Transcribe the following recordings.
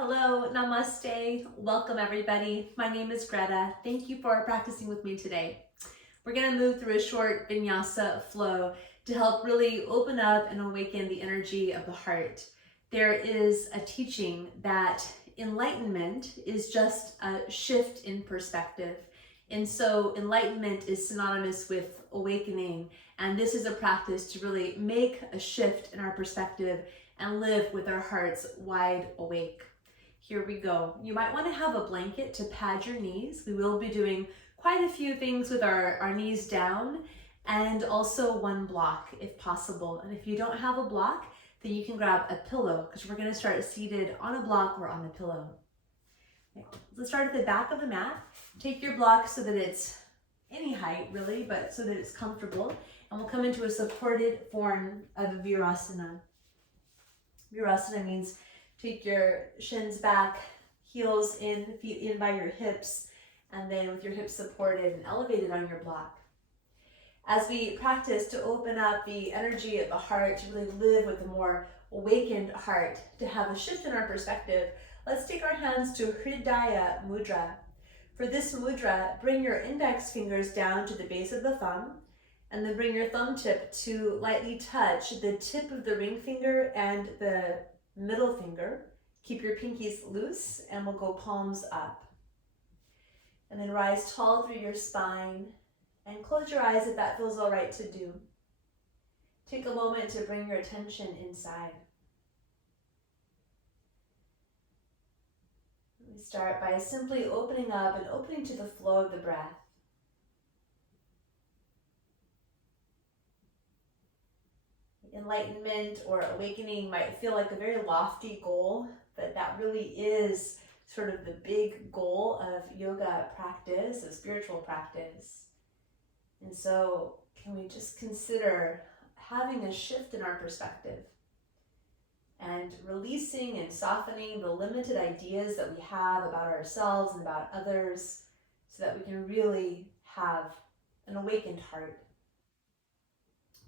Hello, namaste. Welcome everybody. My name is Greta. Thank you for practicing with me today. We're going to move through a short vinyasa flow to help really open up and awaken the energy of the heart. There is a teaching that enlightenment is just a shift in perspective. And so enlightenment is synonymous with awakening. And this is a practice to really make a shift in our perspective and live with our hearts wide awake. Here we go. You might want to have a blanket to pad your knees. We will be doing quite a few things with our knees down, and also one block if possible. And if you don't have a block, then you can grab a pillow, because we're going to start seated on a block or on a pillow. Okay. Let's start at the back of the mat. Take your block so that it's any height really, but so that it's comfortable. And we'll come into a supported form of virasana. Virasana means take your shins back, heels in, feet in by your hips, and then with your hips supported and elevated on your block. As we practice to open up the energy of the heart, to really live with a more awakened heart, to have a shift in our perspective, let's take our hands to Hridaya Mudra. For this mudra, bring your index fingers down to the base of the thumb, and then bring your thumb tip to lightly touch the tip of the ring finger and the middle finger. Keep your pinkies loose, and we'll go palms up. And then rise tall through your spine, and close your eyes if that feels all right to do. Take a moment to bring your attention inside. We start by simply opening up and opening to the flow of the breath. Enlightenment or awakening might feel like a very lofty goal, but that really is sort of the big goal of yoga practice, of spiritual practice. And so can we just consider having a shift in our perspective and releasing and softening the limited ideas that we have about ourselves and about others, so that we can really have an awakened heart.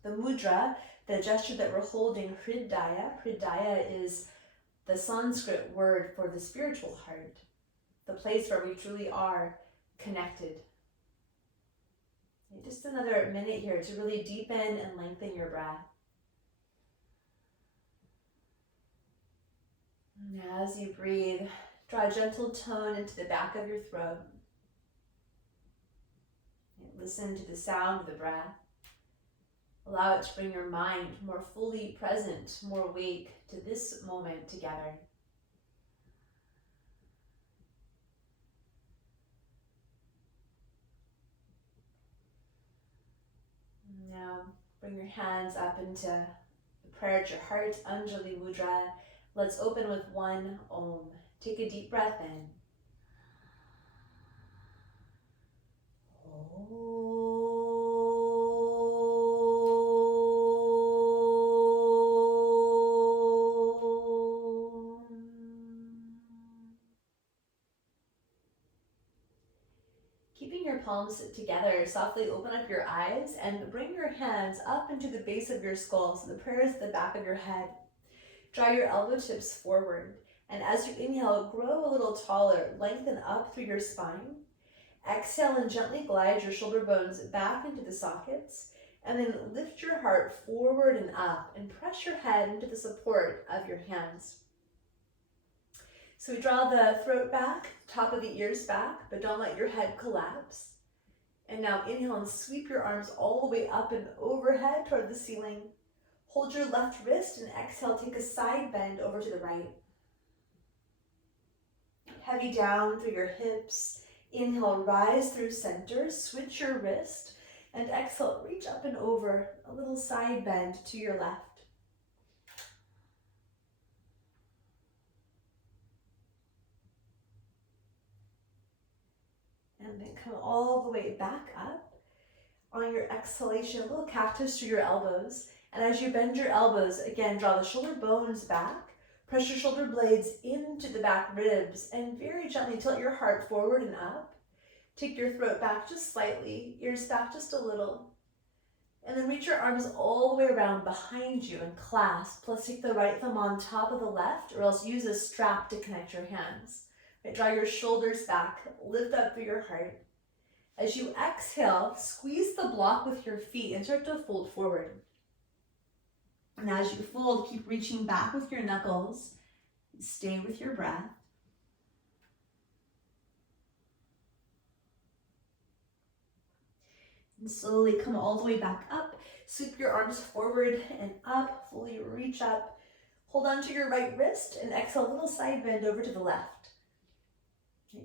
The mudra, the gesture that we're holding, Hridaya is the Sanskrit word for the spiritual heart, the place where we truly are connected. Just another minute here to really deepen and lengthen your breath. Now, as you breathe, draw a gentle tone into the back of your throat. Listen to the sound of the breath. Allow it to bring your mind more fully present, more awake to this moment together. Now, bring your hands up into the prayer at your heart, Anjali Mudra. Let's open with one Om. Take a deep breath in. Om. Keeping your palms together, softly open up your eyes and bring your hands up into the base of your skull. So the prayer is at the back of your head. Draw your elbow tips forward. And as you inhale, grow a little taller, lengthen up through your spine. Exhale and gently glide your shoulder bones back into the sockets. And then lift your heart forward and up and press your head into the support of your hands. So we draw the throat back, top of the ears back, but don't let your head collapse. And now inhale and sweep your arms all the way up and overhead toward the ceiling. Hold your left wrist and exhale, take a side bend over to the right. Heavy down through your hips. Inhale, rise through center, switch your wrist, and exhale, reach up and over, a little side bend to your left. And then come all the way back up. On your exhalation, a little cactus to your elbows. And as you bend your elbows, again, draw the shoulder bones back. Press your shoulder blades into the back ribs and very gently tilt your heart forward and up. Take your throat back just slightly, ears back just a little. And then reach your arms all the way around behind you and clasp. Let's take the right thumb on top of the left, or else use a strap to connect your hands. Right, draw your shoulders back, lift up through your heart. As you exhale, squeeze the block with your feet and start to fold forward. And as you fold, keep reaching back with your knuckles. Stay with your breath. And slowly come all the way back up. Sweep your arms forward and up. Fully reach up. Hold on to your right wrist and exhale, a little side bend over to the left.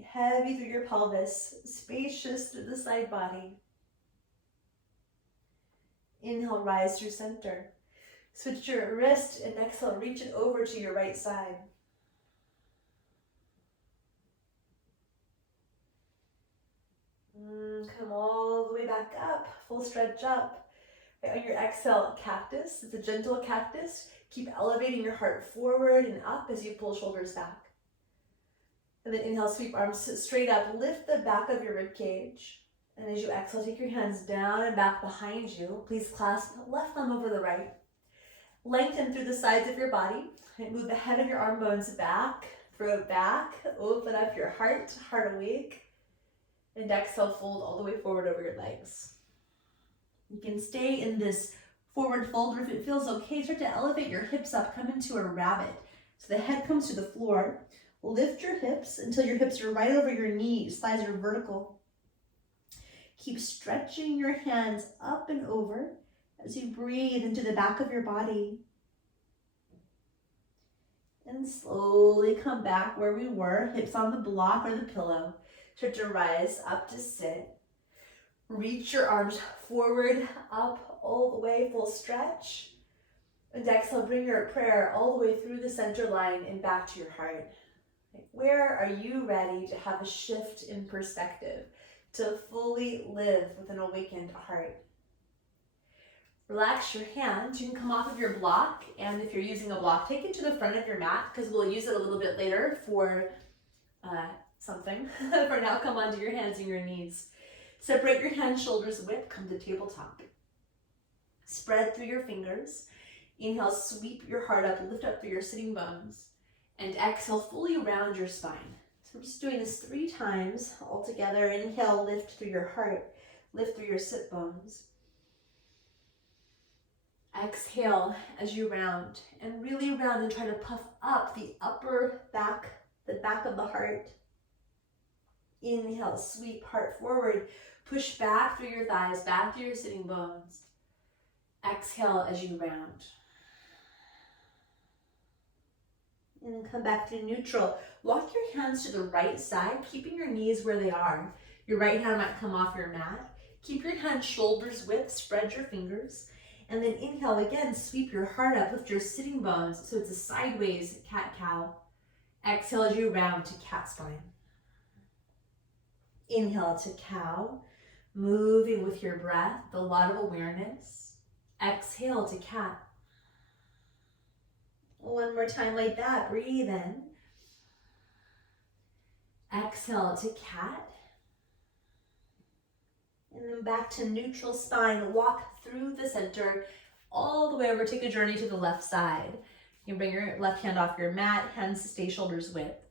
Heavy through your pelvis, spacious through the side body. Inhale, rise through center. Switch your wrist and exhale, reach it over to your right side. Come all the way back up, full stretch up. On your exhale, cactus. It's a gentle cactus. Keep elevating your heart forward and up as you pull shoulders back. And then inhale, sweep arms straight up. Lift the back of your rib cage. And as you exhale, take your hands down and back behind you. Please clasp left thumb over the right. Lengthen through the sides of your body. And move the head of your arm bones back, throat back. Open up your heart awake. And exhale, fold all the way forward over your legs. You can stay in this forward fold, or if it feels okay, start to elevate your hips up, come into a rabbit. So the head comes to the floor. Lift your hips until your hips are right over your knees, thighs are vertical. Keep stretching your hands up and over as you breathe into the back of your body. And slowly come back where we were, hips on the block or the pillow. Start to rise up to sit. Reach your arms forward, up, all the way, full stretch. And exhale, bring your prayer all the way through the center line and back to your heart. Where are you ready to have a shift in perspective, to fully live with an awakened heart? Relax your hands. You can come off of your block, and if you're using a block, take it to the front of your mat because we'll use it a little bit later for something. For now, come onto your hands and your knees. Separate your hands, shoulders width, come to tabletop. Spread through your fingers. Inhale, sweep your heart up, lift up through your sitting bones. And exhale, fully round your spine. So we're just doing this 3 times all together. Inhale, lift through your heart, lift through your sit bones. Exhale as you round, and really round and try to puff up the upper back, the back of the heart. Inhale, sweep heart forward, push back through your thighs, back through your sitting bones. Exhale as you round. And then come back to neutral. Walk your hands to the right side, keeping your knees where they are. Your right hand might come off your mat. Keep your hands shoulders width, spread your fingers. And then inhale again, sweep your heart up, lift your sitting bones. So it's a sideways cat-cow. Exhale as you round to cat spine. Inhale to cow, moving with your breath, a lot of awareness. Exhale to cat. One more time like that, breathe in. Exhale to cat. And then back to neutral spine. Walk through the center all the way over. Take a journey to the left side. You can bring your left hand off your mat, hands stay shoulders width.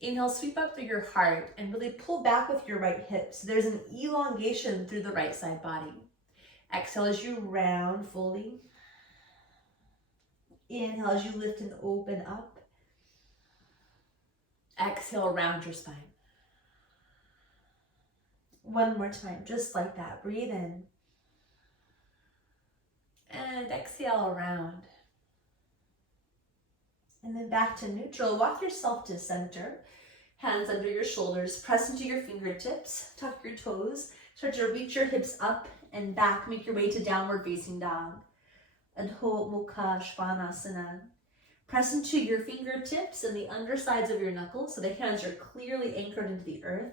Inhale, sweep up through your heart and really pull back with your right hip. So there's an elongation through the right side body. Exhale as you round fully. Inhale as you lift and open up. Exhale, round your spine. One more time, just like that. Breathe in. And exhale, around. And then back to neutral. Walk yourself to center. Hands under your shoulders. Press into your fingertips. Tuck your toes. Start to reach your hips up and back. Make your way to downward facing dog. Adho Mukha Svanasana. Press into your fingertips and the undersides of your knuckles so the hands are clearly anchored into the earth.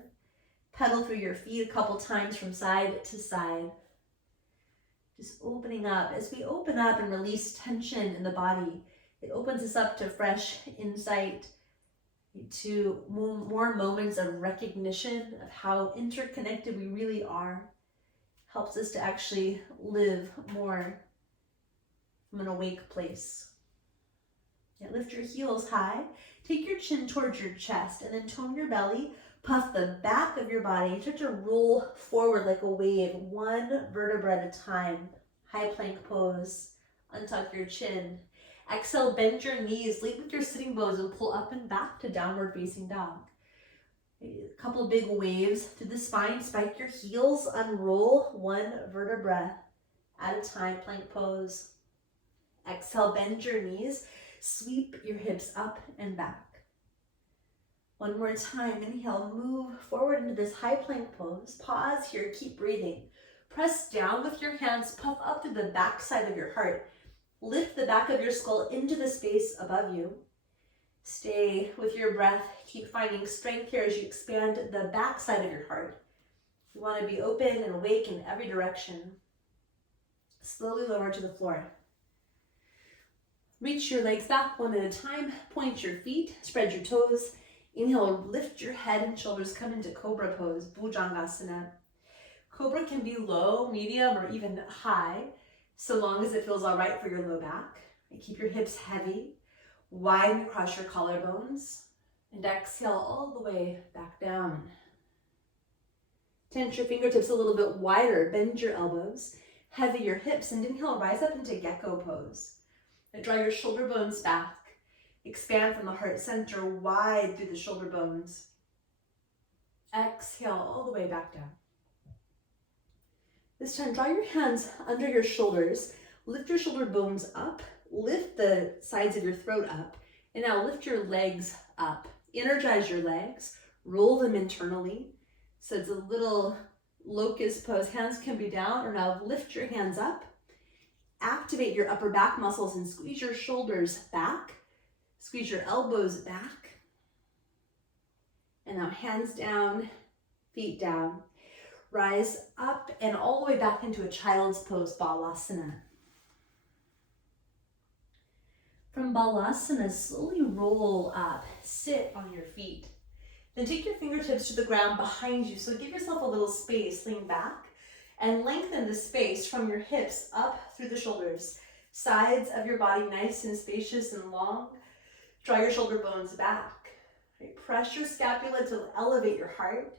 Pedal through your feet a couple times from side to side. Just opening up. As we open up and release tension in the body, it opens us up to fresh insight, to more moments of recognition of how interconnected we really are, helps us to actually live more from an awake place. Yeah, lift your heels high, take your chin towards your chest, and then tone your belly, puff the back of your body, start to roll forward like a wave, one vertebra at a time. High plank pose, untuck your chin. Exhale, bend your knees, lead with your sitting bones and pull up and back to downward facing dog. A couple of big waves through the spine, spike your heels, unroll one vertebra at a time, plank pose. Exhale, bend your knees, sweep your hips up and back. One more time, inhale, move forward into this high plank pose. Pause here, keep breathing. Press down with your hands, puff up to the back side of your heart. Lift the back of your skull into the space above you. Stay with your breath. Keep finding strength here as you expand the back side of your heart. You want to be open and awake in every direction. Slowly lower to the floor. Reach your legs back one at a time. Point your feet, spread your toes. Inhale, lift your head and shoulders, come into cobra pose, bhujangasana. Cobra can be low, medium, or even high, so long as it feels all right for your low back. And keep your hips heavy. Widen across your collarbones. And exhale all the way back down. Tense your fingertips a little bit wider. Bend your elbows. Heavy your hips. And inhale, rise up into gecko pose. And draw your shoulder bones back. Expand from the heart center wide through the shoulder bones. Exhale all the way back down. This time, draw your hands under your shoulders. Lift your shoulder bones up. Lift the sides of your throat up. And now lift your legs up. Energize your legs. Roll them internally. So it's a little locust pose. Hands can be down, or now lift your hands up. Activate your upper back muscles and squeeze your shoulders back. Squeeze your elbows back. And now hands down, feet down. Rise up and all the way back into a child's pose, balasana. From balasana, slowly roll up, sit on your feet. Then take your fingertips to the ground behind you. So give yourself a little space, lean back, and lengthen the space from your hips up through the shoulders. Sides of your body nice and spacious and long. Draw your shoulder bones back. Right, press your scapula to elevate your heart.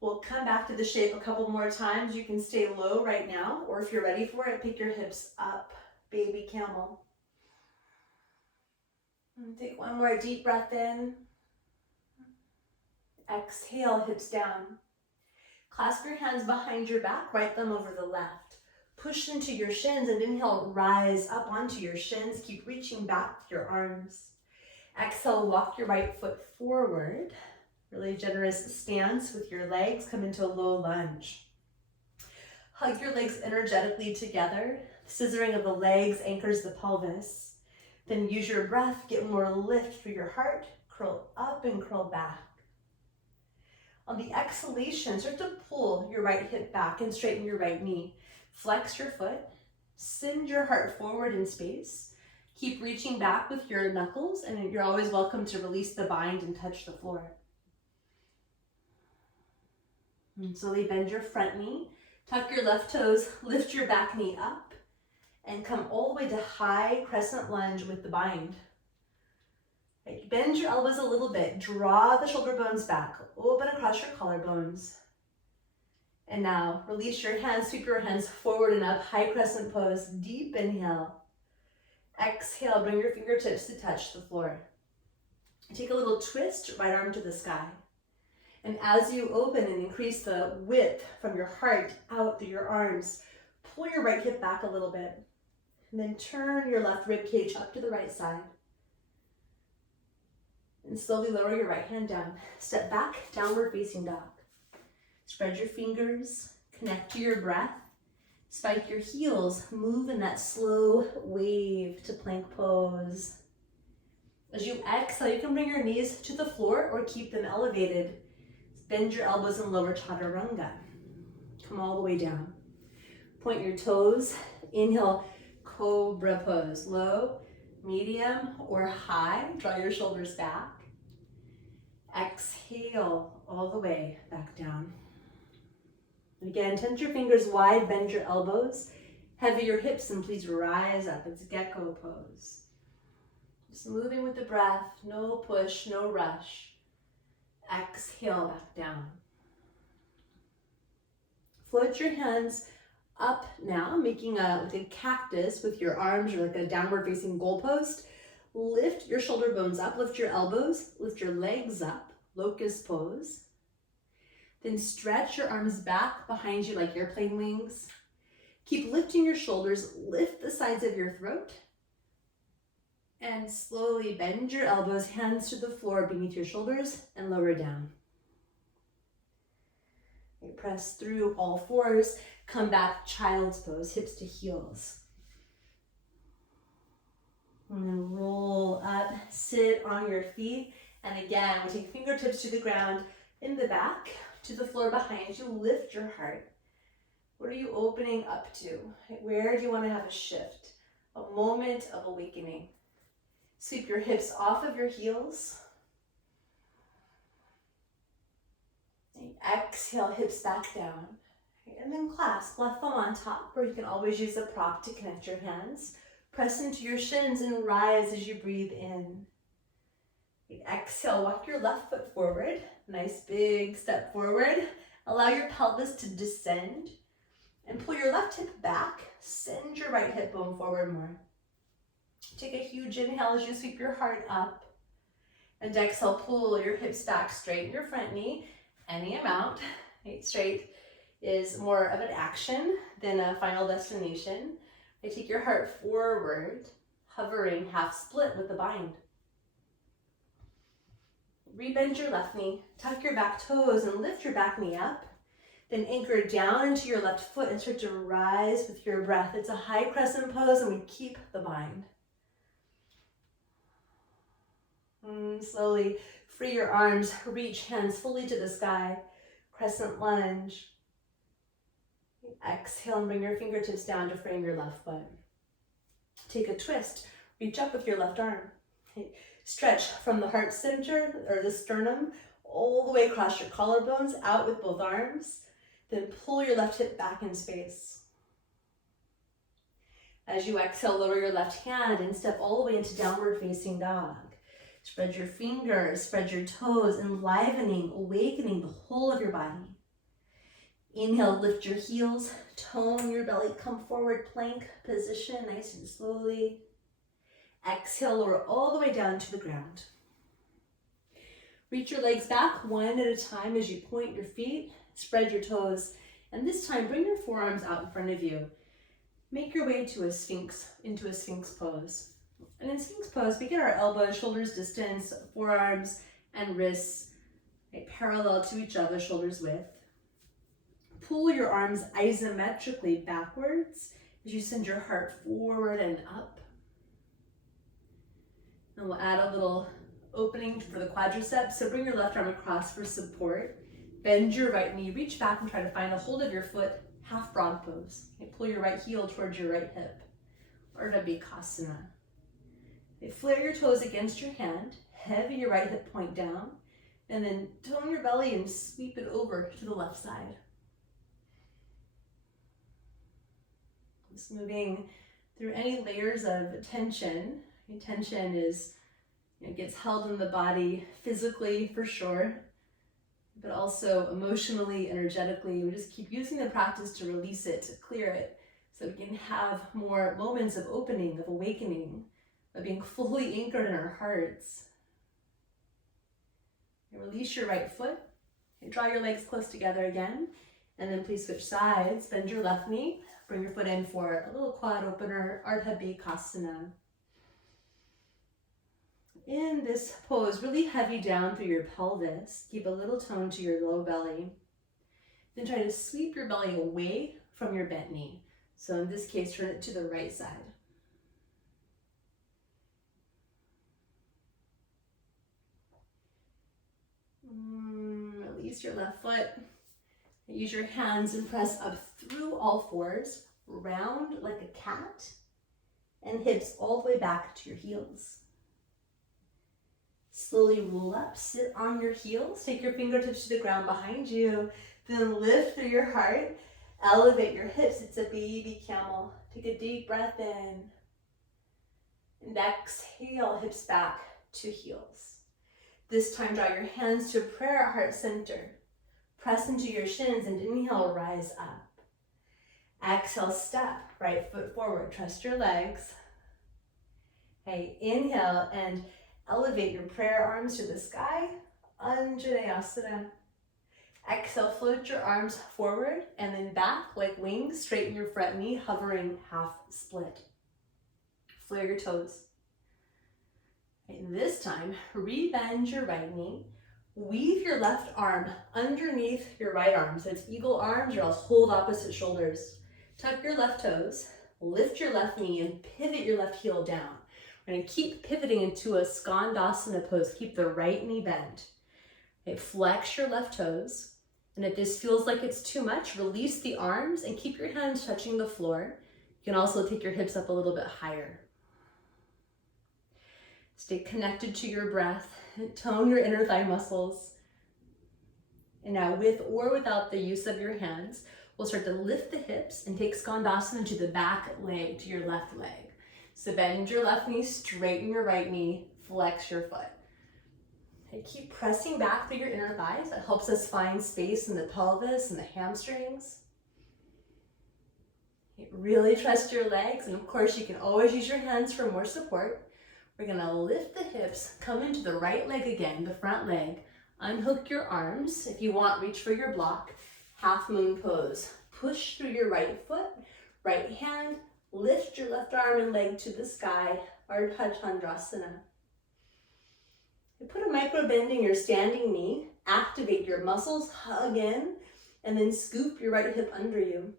We'll come back to the shape a couple more times. You can stay low right now, or if you're ready for it, pick your hips up, baby camel. And take one more deep breath in. Exhale, hips down. Clasp your hands behind your back, right thumb over the left. Push into your shins and inhale, rise up onto your shins. Keep reaching back with your arms. Exhale, walk your right foot forward. Really generous stance with your legs. Come into a low lunge. Hug your legs energetically together. Scissoring of the legs anchors the pelvis. Then use your breath, get more lift through your heart. Curl up and curl back. On the exhalation, start to pull your right hip back and straighten your right knee. Flex your foot. Send your heart forward in space. Keep reaching back with your knuckles, and you're always welcome to release the bind and touch the floor. And slowly bend your front knee, tuck your left toes, lift your back knee up, and come all the way to high crescent lunge with the bind. Right, bend your elbows a little bit, draw the shoulder bones back, open across your collarbones. And now release your hands, sweep your hands forward and up, high crescent pose, deep inhale. Exhale, bring your fingertips to touch the floor. Take a little twist, right arm to the sky. And as you open and increase the width from your heart out through your arms, pull your right hip back a little bit. And then turn your left rib cage up to the right side. And slowly lower your right hand down. Step back, downward facing dog. Spread your fingers, connect to your breath. Spike your heels, move in that slow wave to plank pose. As you exhale, you can bring your knees to the floor or keep them elevated. Bend your elbows in lower chaturanga. Come all the way down. Point your toes. Inhale, cobra pose. Low, medium, or high. Draw your shoulders back. Exhale all the way back down. Again, tense your fingers wide, bend your elbows. Heavy your hips and please rise up. It's gecko pose. Just moving with the breath, no push, no rush. Exhale back down. Float your hands up now, making like a cactus with your arms or like a downward facing goalpost. Lift your shoulder bones up, lift your elbows, lift your legs up, locust pose. Then stretch your arms back behind you like airplane wings. Keep lifting your shoulders, lift the sides of your throat, and slowly bend your elbows, hands to the floor beneath your shoulders, and lower down. Press through all fours, come back, child's pose, hips to heels. And then roll up, sit on your feet, and again, we take fingertips to the ground, in the back, to the floor behind you, lift your heart. What are you opening up to? Where do you want to have a shift? A moment of awakening. Sweep your hips off of your heels. And exhale, hips back down. And then clasp, left thumb on top, or you can always use a prop to connect your hands. Press into your shins and rise as you breathe in. Exhale, walk your left foot forward. Nice big step forward. Allow your pelvis to descend. And pull your left hip back. Send your right hip bone forward more. Take a huge inhale as you sweep your heart up. And exhale, pull your hips back, straighten your front knee. Any amount. Right, straight is more of an action than a final destination. I take your heart forward, hovering half split with the bind. Rebend your left knee, tuck your back toes and lift your back knee up. Then anchor down into your left foot and start to rise with your breath. It's a high crescent pose and we keep the bind. And slowly free your arms, reach hands fully to the sky. Crescent lunge. Exhale and bring your fingertips down to frame your left foot. Take a twist, reach up with your left arm. Stretch from the heart center or the sternum all the way across your collarbones, out with both arms. Then pull your left hip back in space. As you exhale, lower your left hand and step all the way into downward facing dog. Spread your fingers, spread your toes, enlivening, awakening the whole of your body. Inhale, lift your heels, tone your belly, come forward, plank position, nice and slowly. Exhale, lower all the way down to the ground. Reach your legs back one at a time as you point your feet, spread your toes, and this time bring your forearms out in front of you. Make your way to into a Sphinx pose. And in Sphinx pose, we get our elbows, shoulders distance, forearms and wrists right, parallel to each other, shoulders width. Pull your arms isometrically backwards as you send your heart forward and up. And we'll add a little opening for the quadriceps. So bring your left arm across for support. Bend your right knee, reach back and try to find a hold of your foot, half frog pose. Okay, pull your right heel towards your right hip, or Asana. Okay, flare your toes against your hand, heavy your right hip point down, and then tone your belly and sweep it over to the left side. Just moving through any layers of tension. Tension is, gets held in the body physically for sure, but also emotionally, energetically. We just keep using the practice to release it, to clear it, so we can have more moments of opening, of awakening, of being fully anchored in our hearts. And release your right foot. And draw your legs close together again. And then please switch sides. Bend your left knee. Bring your foot in for a little quad opener, Ardha Bakasana. In this pose, really heavy down through your pelvis. Keep a little tone to your low belly. Then try to sweep your belly away from your bent knee. So in this case, turn it to the right side. Release your left foot. Use your hands and press up through all fours, round like a cat, and hips all the way back to your heels. Slowly roll up, sit on your heels, take your fingertips to the ground behind you, Then lift through your heart, elevate your hips. It's a baby camel. Take a deep breath in. And exhale, hips back to heels. This time, draw your hands to prayer at heart center. Press into your shins and inhale, rise up. Exhale, step, right foot forward. Trust your legs. Okay, inhale and elevate your prayer arms to the sky. Asana. Exhale, float your arms forward and then back like wings. Straighten your front knee, hovering half split. Flare your toes. And this time, rebend your right knee. Weave your left arm underneath your right arm. So it's eagle arms or else hold opposite shoulders. Tuck your left toes, lift your left knee and pivot your left heel down. We're gonna keep pivoting into a skandasana pose. Keep the right knee bent. Okay, flex your left toes. And if this feels like it's too much, release the arms and keep your hands touching the floor. You can also take your hips up a little bit higher. Stay connected to your breath. Tone your inner thigh muscles. And now with or without the use of your hands, we'll start to lift the hips and take skandasana to the back leg, to your left leg. So bend your left knee, straighten your right knee, flex your foot. Okay, keep pressing back through your inner thighs. That helps us find space in the pelvis and the hamstrings. Okay, really trust your legs, and of course you can always use your hands for more support. We're gonna lift the hips, come into the right leg again, the front leg. Unhook your arms. If you want, reach for your block. Half moon pose. Push through your right foot, right hand, lift your left arm and leg to the sky, Ardha Chandrasana. Put a micro bend in your standing knee, activate your muscles, hug in, and then scoop your right hip under you.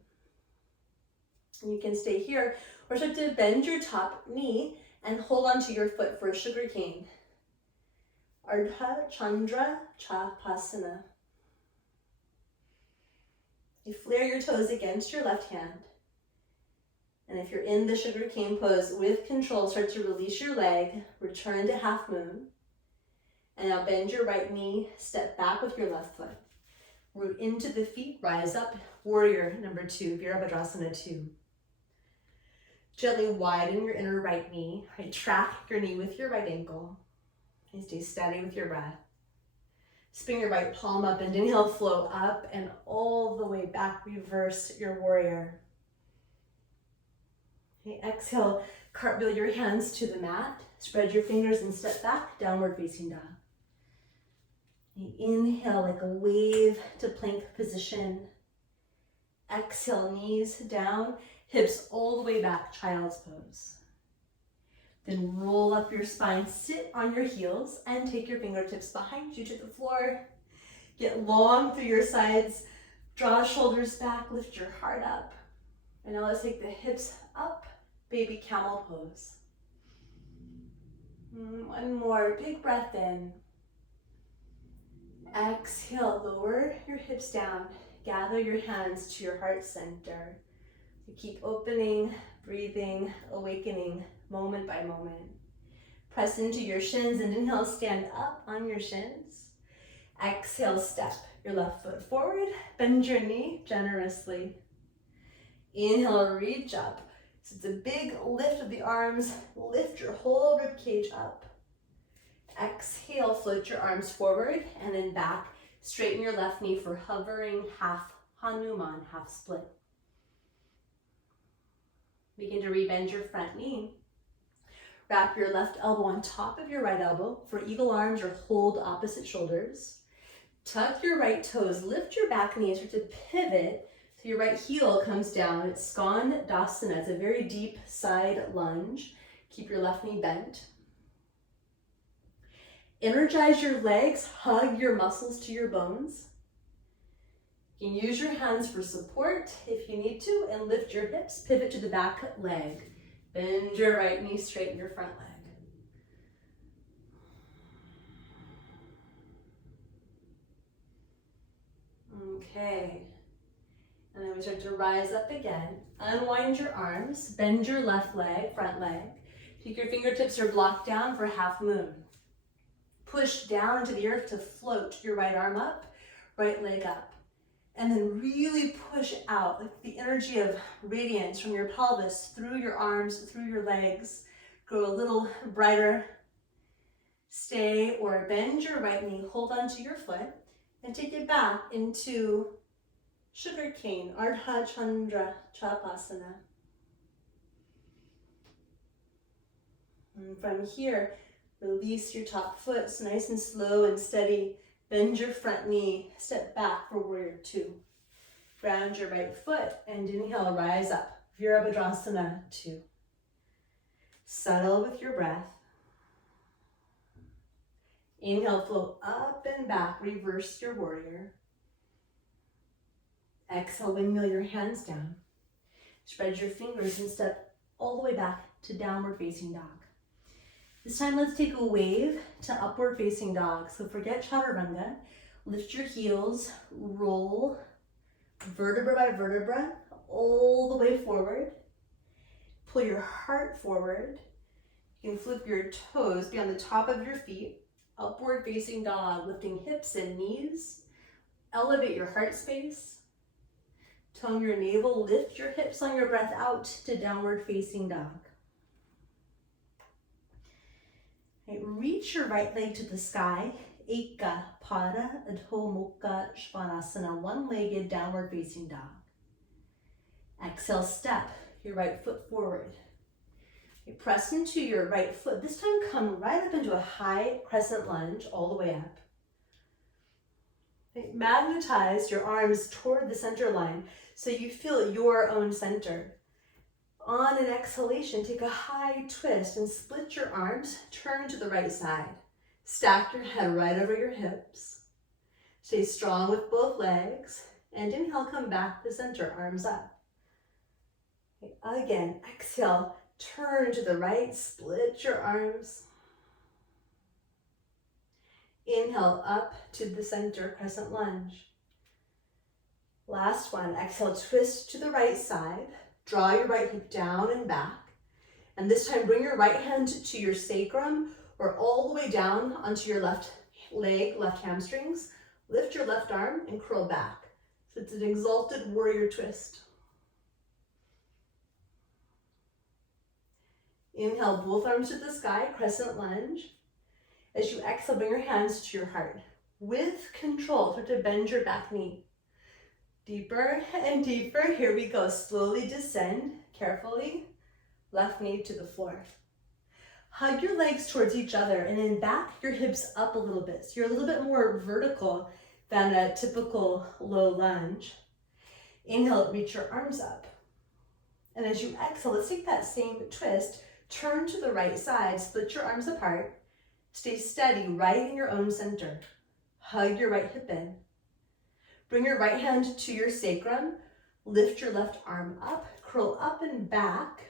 And you can stay here or start to bend your top knee and hold onto your foot for a sugar cane. Ardha Chandra Chapasana. You flare your toes against your left hand. And if you're in the sugar cane pose, with control, start to release your leg, return to half moon. And now bend your right knee, step back with your left foot. Root into the feet, rise up, warrior number 2, Virabhadrasana 2. Gently widen your inner right knee. Right, track your knee with your right ankle. And stay steady with your breath. Spin your right palm up and inhale, flow up and all the way back. Reverse your warrior. Okay, exhale, cartwheel your hands to the mat. Spread your fingers and step back, downward facing dog. Inhale like a wave to plank position. Exhale, knees down, hips all the way back, child's pose. Then roll up your spine, sit on your heels, and take your fingertips behind you to the floor. Get long through your sides, draw shoulders back, lift your heart up. And now let's take the hips up, baby camel pose. One more, big breath in. Exhale, lower your hips down. Gather your hands to your heart center. You keep opening, breathing, awakening, moment by moment. Press into your shins and inhale, stand up on your shins. Exhale, step your left foot forward, bend your knee generously. Inhale, reach up. So it's a big lift of the arms. Lift your whole rib cage up. Exhale, float your arms forward and then back. Straighten your left knee for hovering half Hanuman, half split. Begin to rebend your front knee. Wrap your left elbow on top of your right elbow for eagle arms or hold opposite shoulders. Tuck your right toes, lift your back knee, start to pivot so your right heel comes down. It's Skandasana. It's a very deep side lunge. Keep your left knee bent. Energize your legs, hug your muscles to your bones. You can use your hands for support if you need to, and lift your hips, pivot to the back leg. Bend your right knee, straighten your front leg. Okay. And then we start to rise up again. Unwind your arms, bend your left leg, front leg. Take your fingertips or block down for half moon. Push down into the earth to float your right arm up, right leg up. And then really push out, like the energy of radiance from your pelvis through your arms, through your legs. Go a little brighter. Stay or bend your right knee, hold onto your foot, and take it back into sugar cane, Ardha Chandra Chapasana. And from here, release your top foot, so nice and slow and steady. Bend your front knee, step back for warrior two. Ground your right foot and inhale, rise up. Virabhadrasana 2. Settle with your breath. Inhale, flow up and back, reverse your warrior. Exhale, windmill your hands down. Spread your fingers and step all the way back to downward facing dog. This time, let's take a wave to upward facing dog. So forget chaturanga. Lift your heels, roll vertebra by vertebra all the way forward. Pull your heart forward. You can flip your toes, be on the top of your feet. Upward facing dog, lifting hips and knees. Elevate your heart space. Tone your navel, lift your hips on your breath out to downward facing dog. Right, reach your right leg to the sky. Eka Pada Adho Mukha Svanasana, one-legged downward facing dog. Exhale, step your right foot forward. Press into your right foot. This time come right up into a high crescent lunge all the way up. Magnetize your arms toward the center line so you feel your own center. On an exhalation, take a high twist and split your arms, turn to the right side. Stack your head right over your hips. Stay strong with both legs. And inhale, come back to center, arms up. Again, exhale, turn to the right, split your arms. Inhale, up to the center, crescent lunge. Last one, exhale, twist to the right side. Draw your right hip down and back. And this time, bring your right hand to your sacrum or all the way down onto your left leg, left hamstrings. Lift your left arm and curl back. So it's an exalted warrior twist. Inhale, both arms to the sky, crescent lunge. As you exhale, bring your hands to your heart. With control, start to bend your back knee. Deeper and deeper. Here we go. Slowly descend, carefully. Left knee to the floor. Hug your legs towards each other and then back your hips up a little bit. So you're a little bit more vertical than a typical low lunge. Inhale, reach your arms up. And as you exhale, let's take that same twist. Turn to the right side, split your arms apart. Stay steady, right in your own center. Hug your right hip in. Bring your right hand to your sacrum. Lift your left arm up, curl up and back.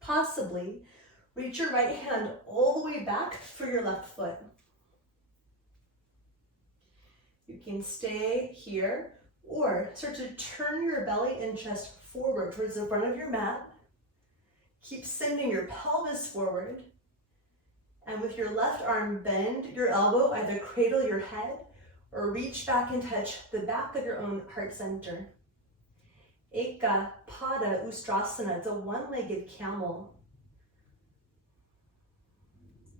Possibly reach your right hand all the way back for your left foot. You can stay here or start to turn your belly and chest forward towards the front of your mat. Keep sending your pelvis forward. And with your left arm, bend your elbow, either cradle your head or reach back and touch the back of your own heart center. Eka Pada Ustrasana, it's a one-legged camel.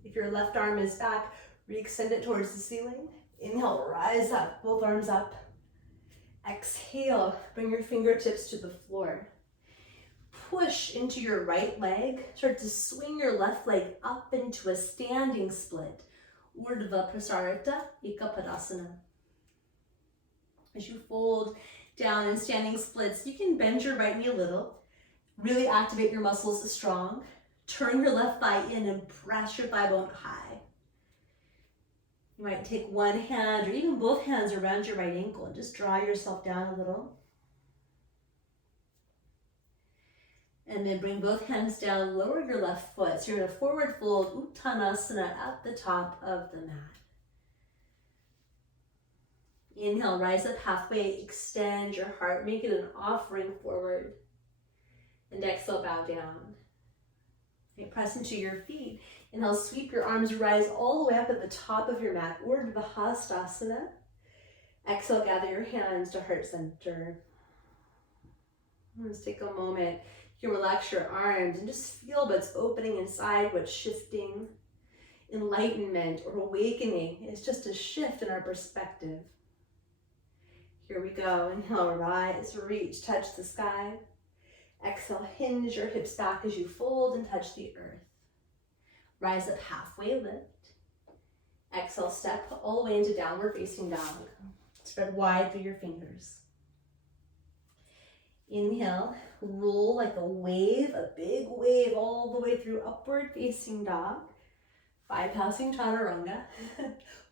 If your left arm is back, re-extend it towards the ceiling. Inhale, rise up, both arms up. Exhale, bring your fingertips to the floor. Push into your right leg. Start to swing your left leg up into a standing split. Urdhva Prasarita, Eka Padasana. As you fold down in standing splits, you can bend your right knee a little. Really activate your muscles strong. Turn your left thigh in and press your thigh bone high. You might take one hand or even both hands around your right ankle and just draw yourself down a little. And then bring both hands down, lower your left foot. So you're in a forward fold, Uttanasana at the top of the mat. Inhale, rise up halfway, extend your heart, make it an offering forward. And exhale, bow down. Okay, press into your feet. Inhale, sweep your arms, rise all the way up at the top of your mat, Urdhva Hastasana. Exhale, gather your hands to heart center. Let's take a moment. You can relax your arms and just feel what's opening inside, what's shifting. Enlightenment or awakening is just a shift in our perspective. Here we go. Inhale, rise, reach, touch the sky. Exhale, hinge your hips back as you fold and touch the earth. Rise up halfway, lift. Exhale, step all the way into downward facing dog. Spread wide through your fingers. Inhale, roll like a wave, a big wave all the way through upward facing dog. Bypassing chaturanga.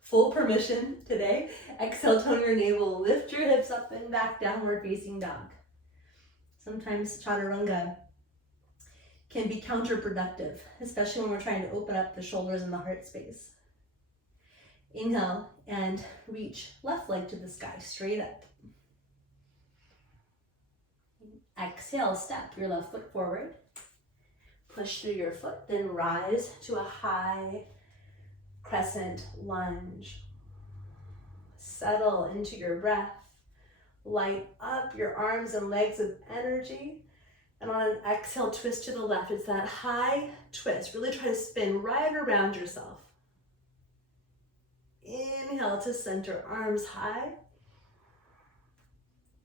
Full permission today. Exhale, tone your navel, lift your hips up and back, downward facing dog. Sometimes chaturanga can be counterproductive, especially when we're trying to open up the shoulders and the heart space. Inhale and reach left leg to the sky, straight up. Exhale, step your left foot forward. Push through your foot, then rise to a high crescent lunge. Settle into your breath. Light up your arms and legs with energy. And on an exhale, twist to the left. It's that high twist. Really try to spin right around yourself. Inhale to center, arms high.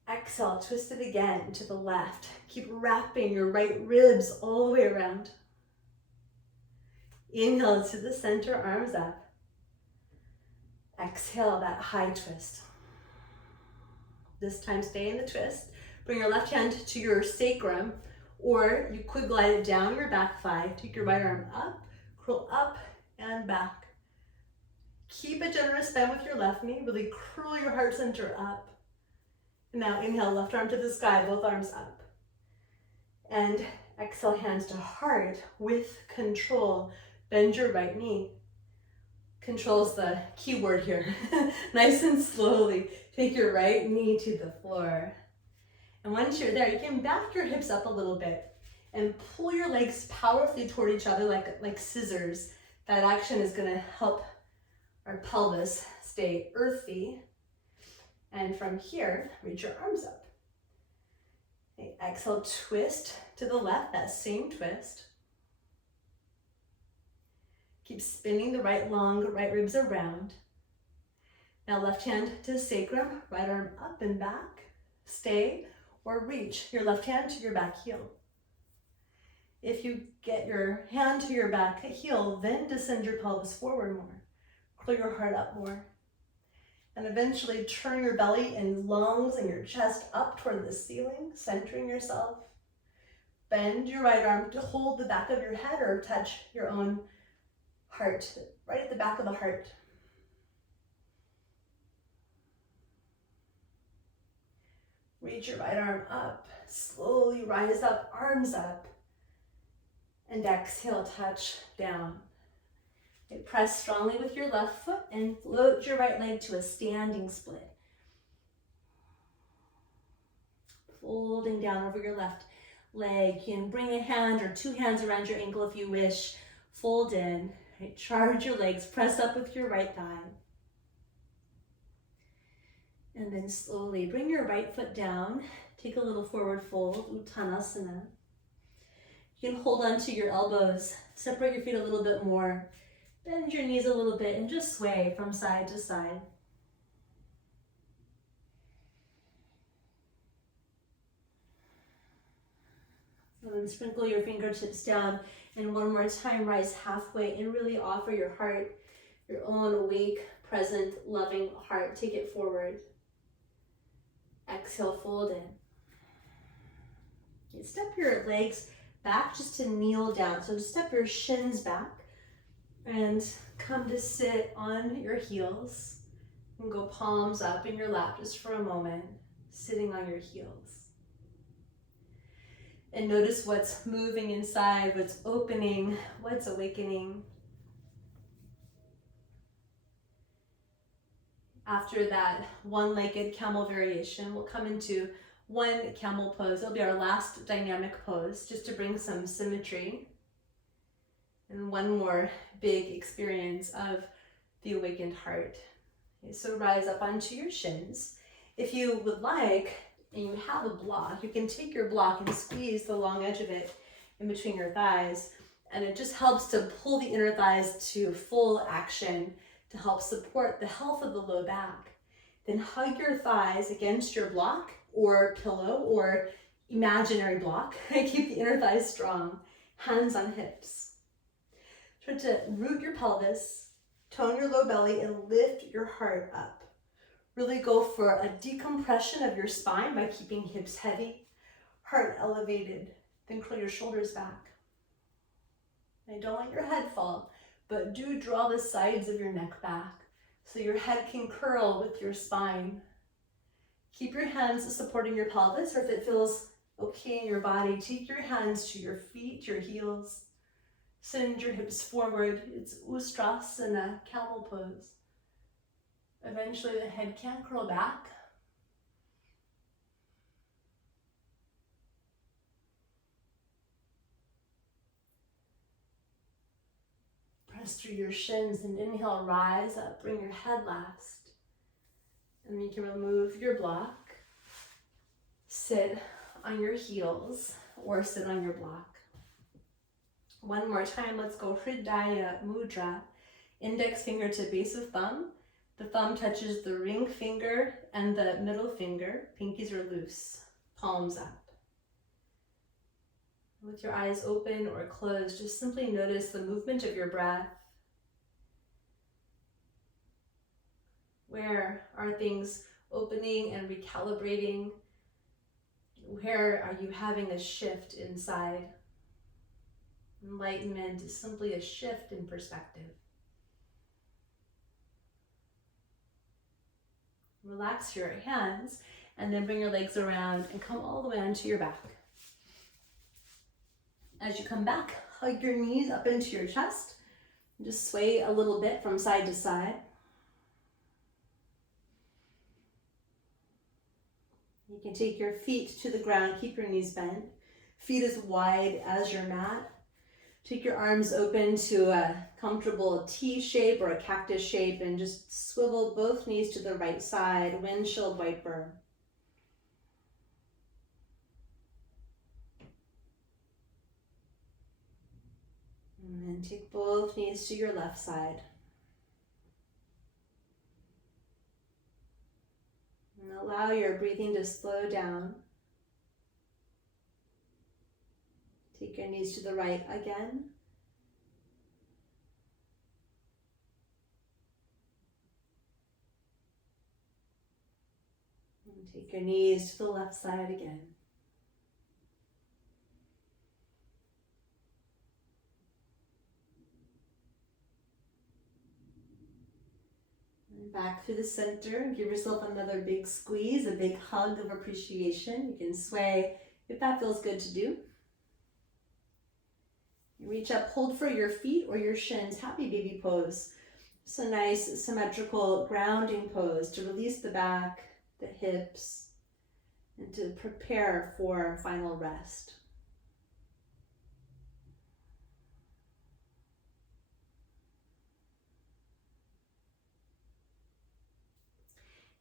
Exhale, twist it again to the left. Keep wrapping your right ribs all the way around. Inhale to the center, arms up. Exhale, that high twist. This time, stay in the twist. Bring your left hand to your sacrum, or you could glide it down your back thigh. Take your right arm up, curl up and back. Keep a generous bend with your left knee. Really curl your heart center up. Now inhale, left arm to the sky, both arms up. And exhale, hands to heart with control. Bend your right knee. Control's the key word here. Nice and slowly, take your right knee to the floor. And once you're there, you can back your hips up a little bit and pull your legs powerfully toward each other like scissors. That action is gonna help our pelvis stay earthy. And from here, reach your arms up. Okay, exhale, twist to the left, that same twist. Keep spinning the right ribs around. Now left hand to sacrum, right arm up and back. Stay or reach your left hand to your back heel. If you get your hand to your back heel, then descend your pelvis forward more. Curl your heart up more. And eventually turn your belly and lungs and your chest up toward the ceiling, centering yourself. Bend your right arm to hold the back of your head or touch your own heart, right at the back of the heart. Reach your right arm up, slowly rise up, arms up, and exhale, touch down. Okay, press strongly with your left foot and float your right leg to a standing split. Folding down over your left leg. You can bring a hand or two hands around your ankle if you wish. Fold in, right? Charge your legs, press up with your right thigh. And then slowly bring your right foot down. Take a little forward fold, Uttanasana. You can hold onto your elbows, separate your feet a little bit more. Bend your knees a little bit and just sway from side to side. And then sprinkle your fingertips down. And one more time, rise halfway and really offer your heart, your own awake, present, loving heart. Take it forward. Exhale, fold in. Okay, step your legs back just to kneel down. So just step your shins back. And come to sit on your heels and go palms up in your lap just for a moment, sitting on your heels. And notice what's moving inside, what's opening, what's awakening. After that one-legged camel variation, we'll come into one camel pose. It'll be our last dynamic pose, just to bring some symmetry. And one more big experience of the awakened heart. Okay, so rise up onto your shins. If you would like, and you have a block, you can take your block and squeeze the long edge of it in between your thighs, and it just helps to pull the inner thighs to full action to help support the health of the low back. Then hug your thighs against your block or pillow or imaginary block. Keep the inner thighs strong, hands on hips. Try to root your pelvis, tone your low belly, and lift your heart up. Really go for a decompression of your spine by keeping hips heavy, heart elevated. Then curl your shoulders back. I don't let your head fall, but do draw the sides of your neck back so your head can curl with your spine. Keep your hands supporting your pelvis, or if it feels okay in your body, take your hands to your feet, your heels. Send your hips forward. It's Ustrasana, Camel Pose. Eventually the head can curl back. Press through your shins and inhale, rise up, bring your head last. And you can remove your block. Sit on your heels or sit on your block. One more time, let's go Hridaya Mudra. Index finger to base of thumb. The thumb touches the ring finger and the middle finger. Pinkies are loose, palms up. With your eyes open or closed, just simply notice the movement of your breath. Where are things opening and recalibrating? Where are you having a shift inside? Enlightenment is simply a shift in perspective. Relax your hands and then bring your legs around and come all the way onto your back. As you come back, hug your knees up into your chest. Just sway a little bit from side to side. You can take your feet to the ground, keep your knees bent. Feet as wide as your mat. Take your arms open to a comfortable T shape or a cactus shape and just swivel both knees to the right side, windshield wiper. And then take both knees to your left side. And allow your breathing to slow down. Take your knees to the right again. And take your knees to the left side again. And back through the center. Give yourself another big squeeze, a big hug of appreciation. You can sway if that feels good to do. Reach up, hold for your feet or your shins, happy baby pose. Just a nice symmetrical grounding pose to release the back, the hips, and to prepare for final rest.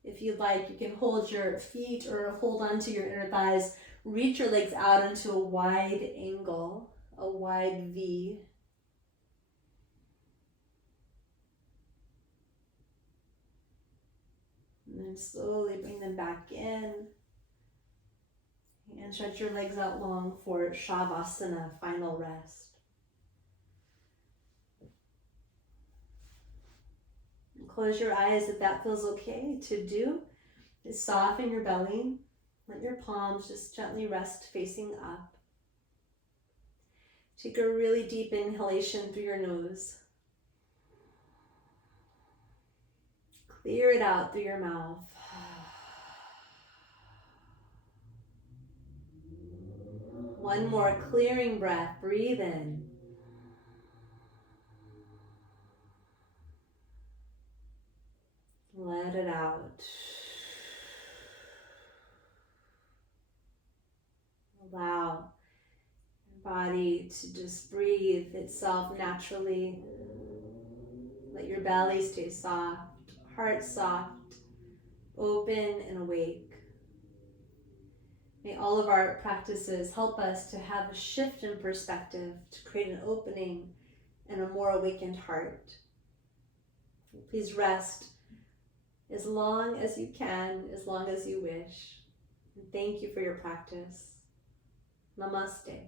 If you'd like, you can hold your feet or hold onto your inner thighs. Reach your legs out into a wide angle. A wide V. And then slowly bring them back in. And stretch your legs out long for shavasana, final rest. And close your eyes if that feels okay to do. Just soften your belly. Let your palms just gently rest facing up. Take a really deep inhalation through your nose. Clear it out through your mouth. One more clearing breath. Breathe in. Let it out. Allow body to just breathe itself naturally. Let your belly stay soft, heart soft, open and awake. May all of our practices help us to have a shift in perspective, to create an opening and a more awakened heart. Please rest as long as you can, as long as you wish. And thank you for your practice. Namaste.